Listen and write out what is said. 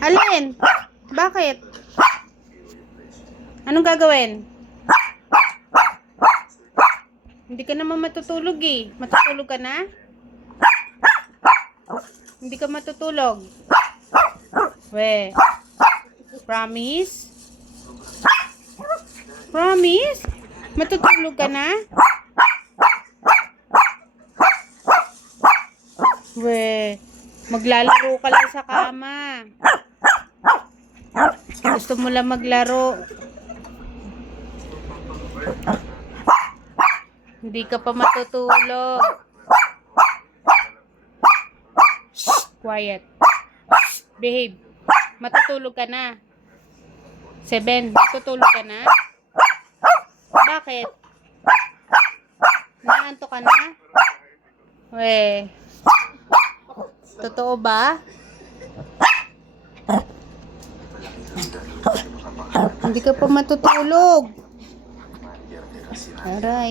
Alin? Bakit? Anong gagawin? Hindi ka naman matutulog eh. Matutulog ka na? Hindi ka matutulog. We. Promise? Promise? Matutulog ka na? We. Maglalaro ka lang sa kama. Gusto mo lang maglaro. Hindi ka pa matutulog. Shh, quiet. Shh, behave. Matutulog ka na. 7, matutulog ka na? Bakit? Naanto ka na? We. Totoo ba? Hindi ka pa matutulog. Aray.